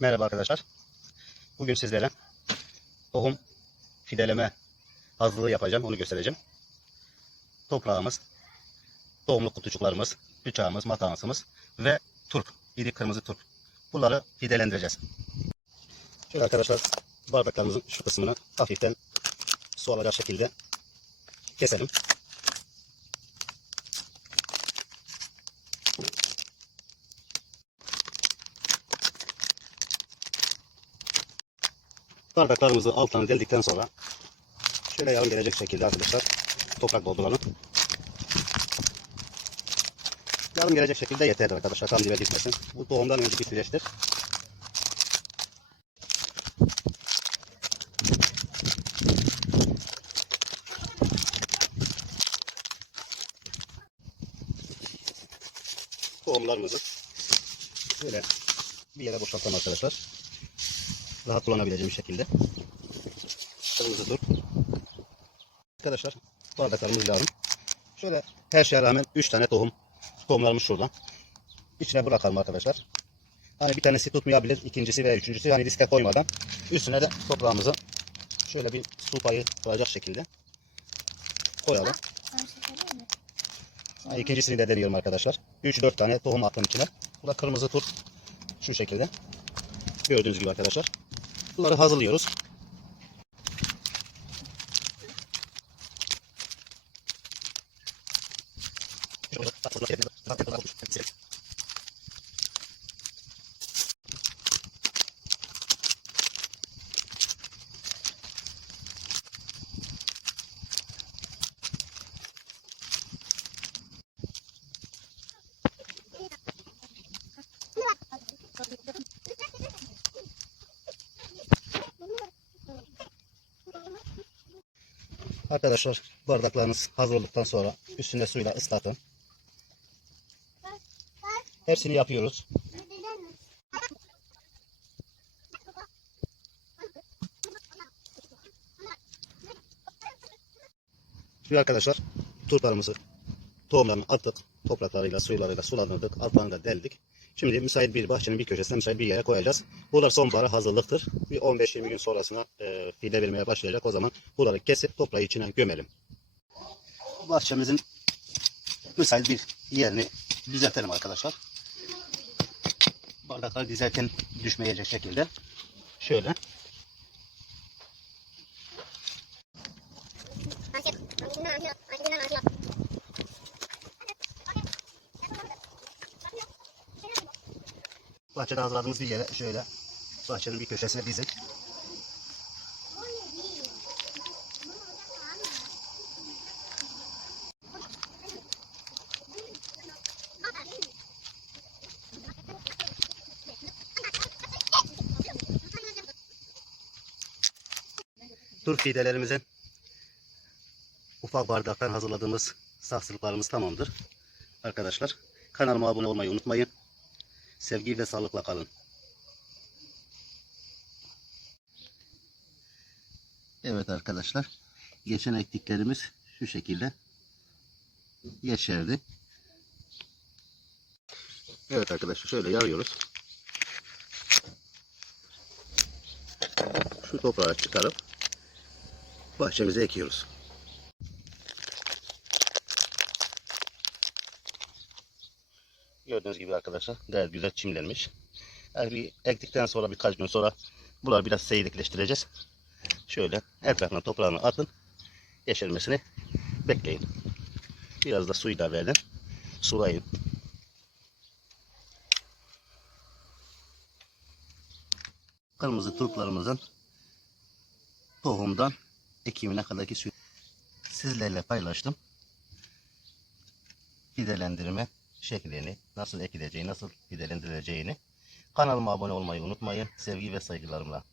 Merhaba arkadaşlar. Bugün sizlere tohum fideleme hazırlığı yapacağım. Onu göstereceğim. Toprağımız, tohumluk kutucuklarımız, bıçağımız, matansımız ve turp. İri kırmızı turp. Bunları fidelendireceğiz. Şöyle arkadaşlar bardaklarımızın şu kısmını hafiften su alacak şekilde keselim. Bardaklarımızı alttan deldikten sonra şöyle yarım gelecek şekilde arkadaşlar toprak dolduralım. Yarım gelecek şekilde yeterli arkadaşlar. Tam dibe gitmesin. Bu tohumdan önceki süreçtir. Tohumlarımızı böyle bir yere boşaltalım arkadaşlar. Rahat kullanabileceğim şekilde. Kırmızı dur. Arkadaşlar bardaklarımız lazım. Şöyle her şeye rağmen 3 tane tohum. Tohumlarımız şurada. İçine bırakalım arkadaşlar. Hani bir tanesi tutmayabilir. ikincisi ve üçüncüsü hani riske koymadan. Üstüne de toprağımızı şöyle bir su payı koyacak şekilde koyalım. Ha, İkincisini de deniyorum arkadaşlar. 3-4 tane tohum attım içine. Bu da kırmızı tur. Şu şekilde. Gördüğünüz gibi arkadaşlar. Bunları hazırlıyoruz. Arkadaşlar bardaklarınız hazır olduktan sonra üstünde suyla ıslatın. Hepsini yapıyoruz. Şimdi arkadaşlar turplarımızı tohumlarını attık. Topraklarıyla suylarıyla sulandırdık. Altlarını da deldik. Şimdi müsait bir bahçenin bir köşesine müsait bir yere koyacağız. Bunlar sonbahara hazırlıktır. Bir 15-20 gün sonrasına e, fide vermeye başlayacak. O zaman bunları kesip toprağı içine gömelim. Bahçemizin müsait bir yerini düzeltelim arkadaşlar. Bardaklar dizerken düşmeyecek şekilde. Şöyle. Bahçede hazırladığımız bir yere şöyle bahçenin bir köşesine dizdik. Tur fidelerimize ufak bardaktan hazırladığımız saksılıklarımız tamamdır. Arkadaşlar kanalıma abone olmayı unutmayın. Sevgi ve sağlıkla kalın. Evet arkadaşlar. Geçen ektiklerimiz şu şekilde yeşerdi. Evet arkadaşlar şöyle yarıyoruz. Şu toprağı çıkarıp bahçemize ekiyoruz. Gördüğünüz gibi arkadaşlar gayet güzel çimlenmiş. Yani bir ektikten sonra birkaç gün sonra bunları biraz seyrekleştireceğiz. Şöyle etrafına toprağını atın. Yeşermesini bekleyin. Biraz da suyu da verin. Sulayın. Kırmızı turplarımızın tohumdan ekimine kadarki suyu sizlerle paylaştım. Fidelendirme şeklini, nasıl ekileceği, nasıl fidelendirileceğini kanalıma abone olmayı unutmayın. Sevgi ve saygılarımla.